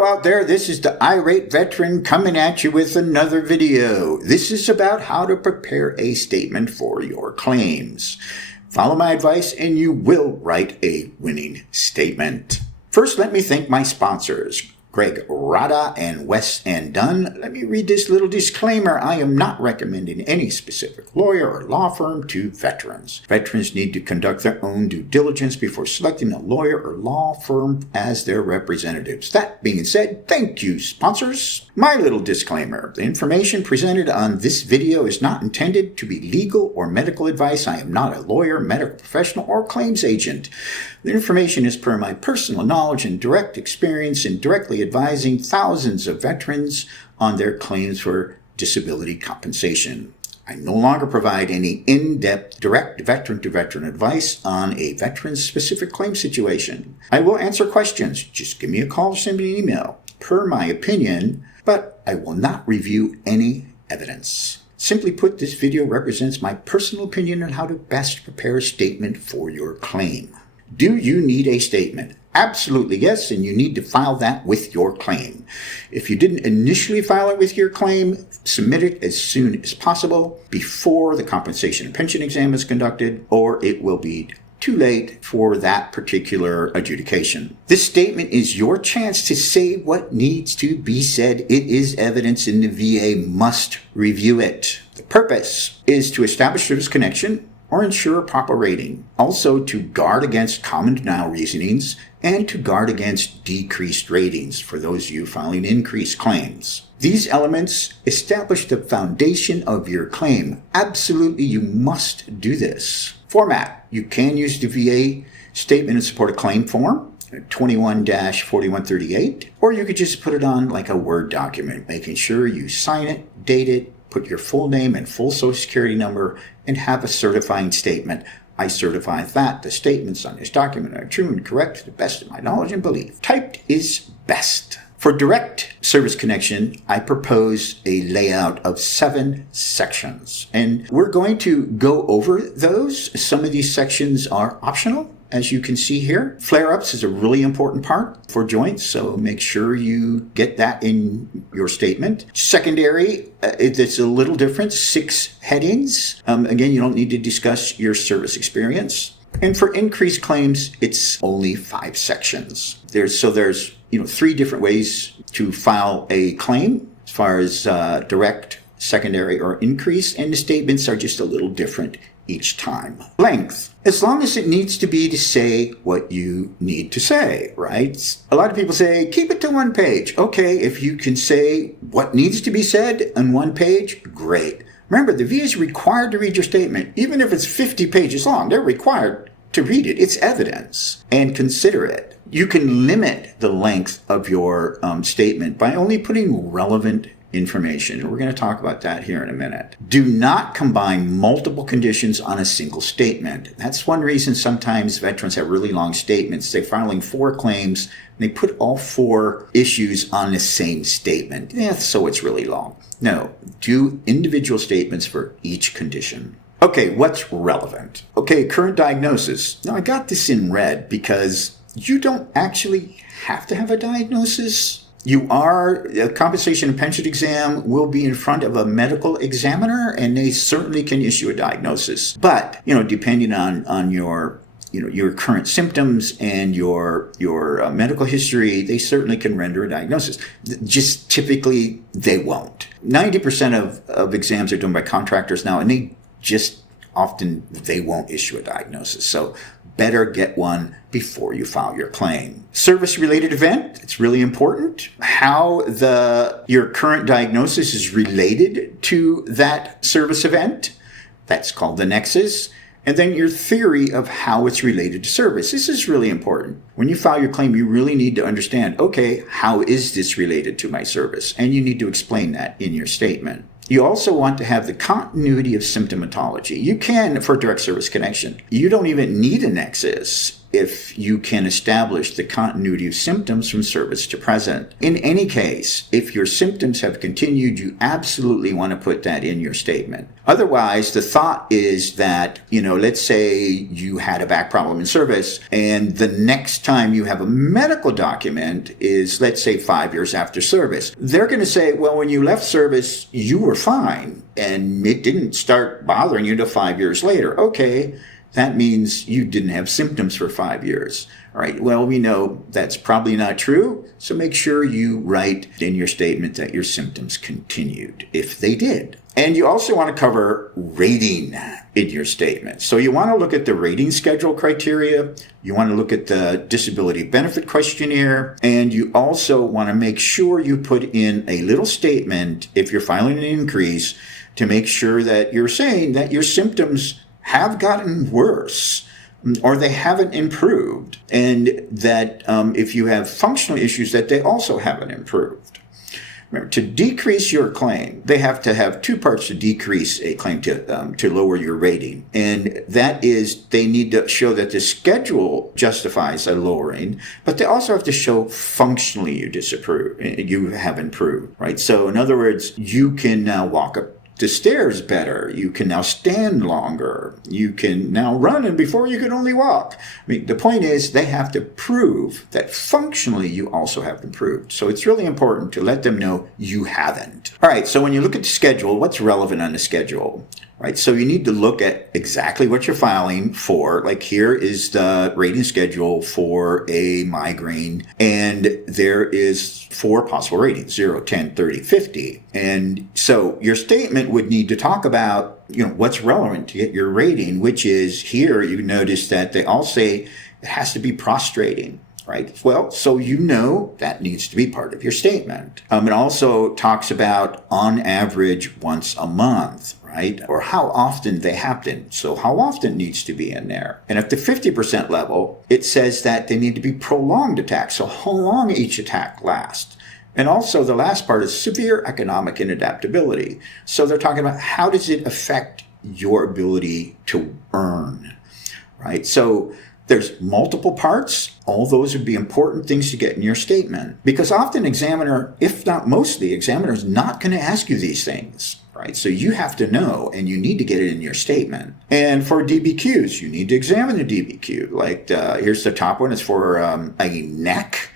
Hello out there, this is the Irate Veteran coming at you with another video. This is about how to prepare a statement for your claims. Follow my advice and you will write a winning statement. First, let me thank my sponsors, Greg Rada and Wes and Dunn. Let me read this little disclaimer. I am not recommending any specific lawyer or law firm to veterans. Veterans need to conduct their own due diligence before selecting a lawyer or law firm as their representatives. That being said, thank you, sponsors. My little disclaimer. The information presented on this video is not intended to be legal or medical advice. I am not a lawyer, medical professional, or claims agent. The information is per my personal knowledge and direct experience in directly advising thousands of veterans on their claims for disability compensation. I no longer provide any in-depth direct veteran-to-veteran advice on a veteran's specific claim situation. I will answer questions. Just give me a call or send me an email, per my opinion, but I will not review any evidence. Simply put, this video represents my personal opinion on how to best prepare a statement for your claim. Do you need a statement? Absolutely yes, and you need to file that with your claim. If you didn't initially file it with your claim, submit it as soon as possible before the compensation and pension exam is conducted, or it will be too late for that particular adjudication. This statement is your chance to say what needs to be said. It is evidence and the VA must review it. The purpose is to establish service connection or ensure a proper rating. Also to guard against common denial reasonings and to guard against decreased ratings for those of you filing increased claims. These elements establish the foundation of your claim. Absolutely, you must do this. Format. You can use the VA Statement in Support of Claim form, 21-4138, or you could just put it on like a Word document, making sure you sign it, date it, put your full name and full social security number, and have a certifying statement. I certify that the statements on this document are true and correct to the best of my knowledge and belief. Typed is best. For direct service connection, I propose a layout of 7 sections, and we're going to go over those. Some of these sections are optional, as you can see here. Flareups is a really important part for joints, so make sure you get that in your statement. Secondary, it's a little different, 6 headings. Again, you don't need to discuss your service experience. And for increased claims, it's only 5 sections. There's 3 different ways to file a claim as far as direct, secondary, or increase, and the statements are just a little different each time. Length. As long as it needs to be to say what you need to say, right? A lot of people say, keep it to 1 page. Okay, if you can say what needs to be said on 1 page, great. Remember, the VA is required to read your statement. Even if it's 50 pages long, they're required to read it. It's evidence and consider it. You can limit the length of your statement by only putting relevant information. We're going to talk about that here in a minute. Do not combine multiple conditions on a single statement. That's one reason sometimes veterans have really long statements. They're filing 4 claims and they put all 4 issues on the same statement. Yeah, so it's really long. No, do individual statements for each condition. Okay, what's relevant? Okay, current diagnosis. Now I got this in red because you don't actually have to have a diagnosis. A compensation and pension exam will be in front of a medical examiner and they certainly can issue a diagnosis. But, depending on your current symptoms and your medical history, they certainly can render a diagnosis. Just typically, they won't. 90% of exams are done by contractors now, and they won't issue a diagnosis. So better get one before you file your claim. Service-related event, it's really important. How your current diagnosis is related to that service event, that's called the nexus. And then your theory of how it's related to service. This is really important. When you file your claim, you really need to understand, okay, how is this related to my service? And you need to explain that in your statement. You also want to have the continuity of symptomatology. You can, for direct service connection, you don't even need a nexus. if you can establish the continuity of symptoms from service to present. In any case, if your symptoms have continued, you absolutely want to put that in your statement. Otherwise, the thought is that, let's say you had a back problem in service, and the next time you have a medical document is, let's say, 5 years after service. They're going to say, well, when you left service, you were fine, and it didn't start bothering you until 5 years later. Okay, that means you didn't have symptoms for 5 years. All right, well, we know that's probably not true, so make sure you write in your statement that your symptoms continued, if they did. And you also want to cover rating in your statement. So you want to look at the rating schedule criteria, you want to look at the disability benefit questionnaire, and you also want to make sure you put in a little statement, if you're filing an increase, to make sure that you're saying that your symptoms have gotten worse or they haven't improved, and that if you have functional issues, that they also haven't improved. Remember, to decrease your claim, they have to have two parts to decrease a claim to lower your rating. And that is, they need to show that the schedule justifies a lowering, but they also have to show functionally you have improved, right? So in other words, you can now walk up the stairs better. You can now stand longer. You can now run, and before you could only walk. I mean, the point is they have to prove that functionally you also have improved. So it's really important to let them know you haven't. All right, so when you look at the schedule, what's relevant on the schedule? Right, so you need to look at exactly what you're filing for. Like here is the rating schedule for a migraine, and there is 4 possible ratings, 0, 10, 30, 50. And so your statement would need to talk about, what's relevant to get your rating, which is here you notice that they all say it has to be prostrating. Right. Well, so that needs to be part of your statement. It also talks about on average once a month, right? Or how often they happen. So how often needs to be in there. And at the 50% level, it says that they need to be prolonged attacks. So how long each attack lasts. And also the last part is severe economic inadaptability. So they're talking about how does it affect your ability to earn, right? So there's multiple parts. All those would be important things to get in your statement. Because often examiner, if not mostly, examiner is not going to ask you these things, right? So you have to know, and you need to get it in your statement. And for DBQs, you need to examine the DBQ. Like here's the top one. It's for a neck,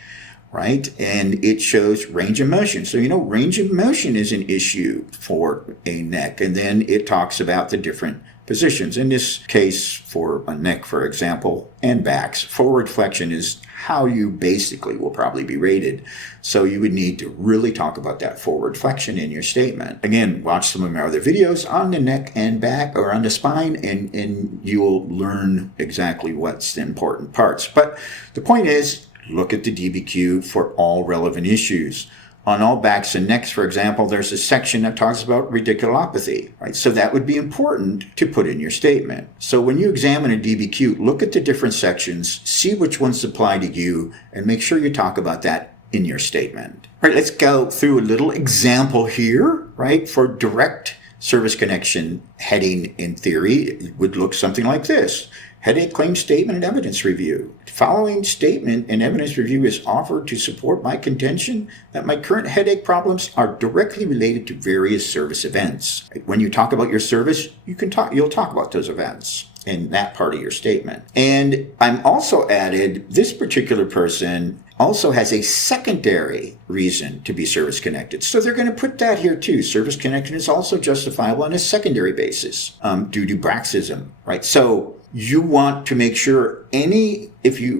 right? And it shows range of motion. So, range of motion is an issue for a neck. And then it talks about the different positions. In this case, for a neck, for example, and backs, forward flexion is how you basically will probably be rated. So you would need to really talk about that forward flexion in your statement. Again, watch some of my other videos on the neck and back or on the spine, and you will learn exactly what's the important parts. But the point is, look at the DBQ for all relevant issues. On all backs and necks, for example, there's a section that talks about radiculopathy, right? So that would be important to put in your statement. So when you examine a DBQ, look at the different sections, see which ones apply to you, and make sure you talk about that in your statement. All right, let's go through a little example here, right? For direct service connection heading in theory, it would look something like this. Headache claim statement and evidence review. Following statement and evidence review is offered to support my contention that my current headache problems are directly related to various service events. When you talk about your service, you'll talk about those events in that part of your statement. And I'm also added, this particular person also has a secondary reason to be service connected. So they're going to put that here too. Service connection is also justifiable on a secondary basis due to bruxism, right? So you want to make sure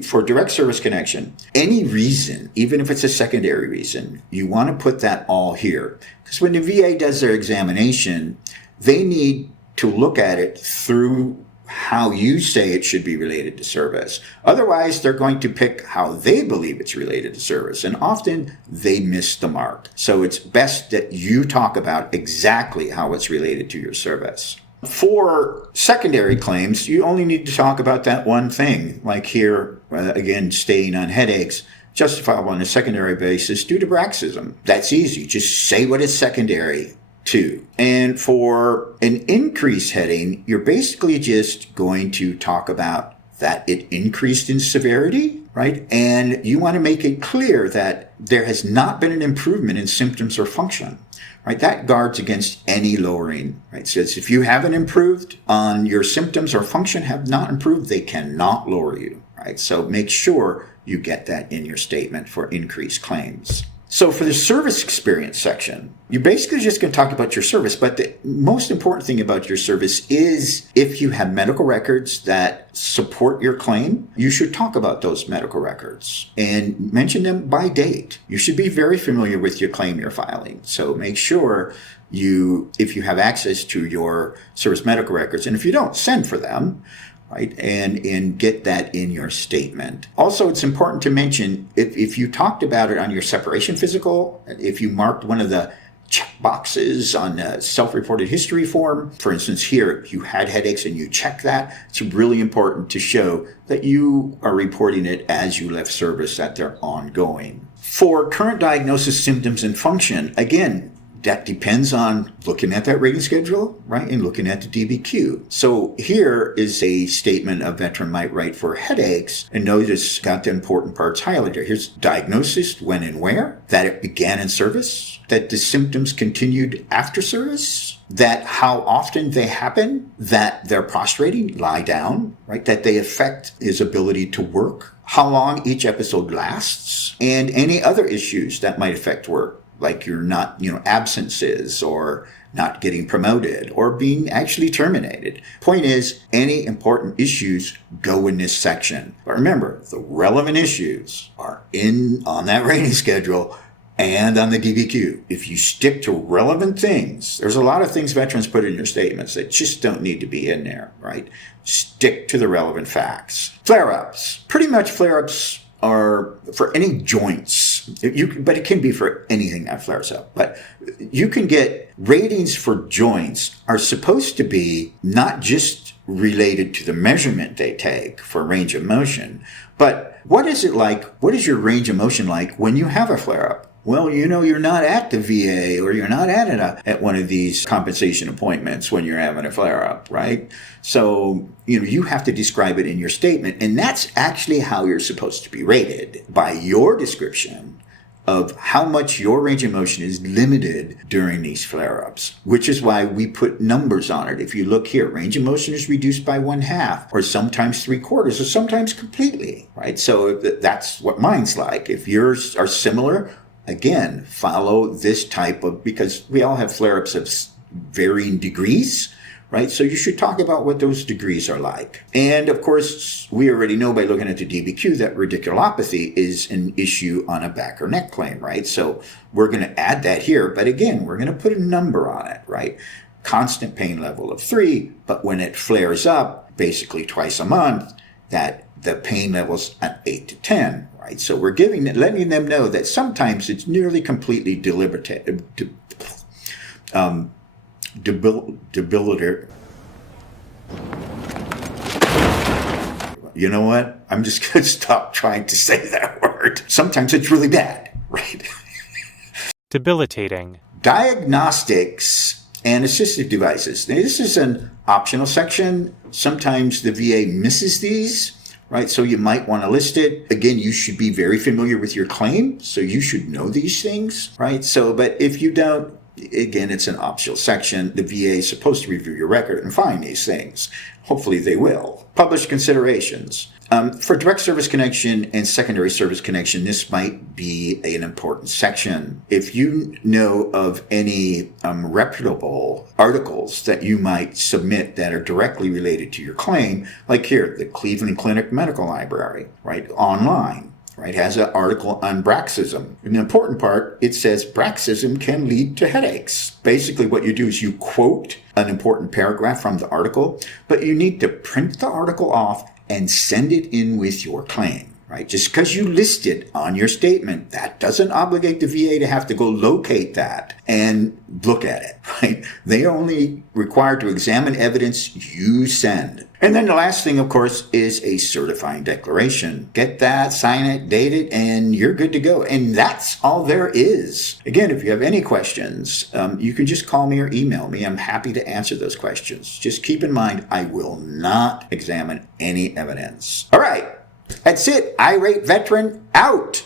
for direct service connection, any reason, even if it's a secondary reason, you want to put that all here. Because when the VA does their examination, they need to look at it through how you say it should be related to service. Otherwise, they're going to pick how they believe it's related to service. And often they miss the mark. So it's best that you talk about exactly how it's related to your service. For secondary claims, you only need to talk about that one thing. Like here, again, staying on headaches, justifiable on a secondary basis due to bruxism. That's easy. Just say what is secondary to. And for an increase heading, you're basically just going to talk about that it increased in severity, right? And you want to make it clear that there has not been an improvement in symptoms or function, right? That guards against any lowering, right? So if you haven't improved on your symptoms or function have not improved, they cannot lower you, right? So make sure you get that in your statement for increased claims. So for the service experience section, you're basically just going to talk about your service, but the most important thing about your service is if you have medical records that support your claim, you should talk about those medical records and mention them by date. You should be very familiar with your claim you're filing. So make sure if you have access to your service medical records, and if you don't, send for them. Right, and get that in your statement. Also, it's important to mention if you talked about it on your separation physical, if you marked one of the check boxes on a self-reported history form, for instance, here, if you had headaches and you check that, it's really important to show that you are reporting it as you left service, that they're ongoing. For current diagnosis, symptoms, and function, again, that depends on looking at that rating schedule, right, and looking at the DBQ. So here is a statement a veteran might write for headaches, and notice got the important parts highlighted. Here's diagnosis, when and where, that it began in service, that the symptoms continued after service, that how often they happen, that they're prostrating, lie down, right, that they affect his ability to work, how long each episode lasts, and any other issues that might affect work, like you're not, absences or not getting promoted or being actually terminated. Point is, any important issues go in this section. But remember, the relevant issues are on that rating schedule and on the DBQ. If you stick to relevant things, there's a lot of things veterans put in your statements that just don't need to be in there, right? Stick to the relevant facts. Flare-ups. Pretty much flare-ups are for any joints. But it can be for anything that flares up. But you can get ratings for joints are supposed to be not just related to the measurement they take for range of motion, but what is it like? What is your range of motion like when you have a flare-up? Well, you're not at the VA or you're not at one of these compensation appointments when you're having a flare-up, right? So, you have to describe it in your statement. And that's actually how you're supposed to be rated, by your description of how much your range of motion is limited during these flare-ups, which is why we put numbers on it. If you look here, range of motion is reduced by 1/2, or sometimes 3/4, or sometimes completely, right? So that's what mine's like. If yours are similar, again, follow this type of, because we all have flare-ups of varying degrees, right? So you should talk about what those degrees are like. And of course, we already know by looking at the DBQ that radiculopathy is an issue on a back or neck claim, right? So we're going to add that here, but again, we're going to put a number on it, right? Constant pain level of 3, but when it flares up, basically twice a month, that the pain level's at 8 to 10, right? So we're letting them know that sometimes it's nearly completely debilitating. You know what? I'm just going to stop trying to say that word. Sometimes it's really bad, right? Debilitating. Diagnostics and assistive devices. Now, this is an optional section. Sometimes the VA misses these, right? So you might want to list it. Again, you should be very familiar with your claim, so you should know these things, right? So, but if you don't, again, it's an optional section. The VA is supposed to review your record and find these things. Hopefully they will. Published considerations. For direct service connection and secondary service connection, this might be an important section. If you know of any reputable articles that you might submit that are directly related to your claim, like here, the Cleveland Clinic Medical Library, right, online, right, has an article on bruxism. And the important part, it says bruxism can lead to headaches. Basically what you do is you quote an important paragraph from the article, but you need to print the article off and send it in with your claim, right? Just because you list it on your statement, that doesn't obligate the VA to have to go locate that and look at it, right? They are only required to examine evidence you send. And then the last thing, of course, is a certifying declaration. Get that, sign it, date it, and you're good to go. And that's all there is. Again, if you have any questions, you can just call me or email me. I'm happy to answer those questions. Just keep in mind, I will not examine any evidence. All right, that's it. Irate Veteran out.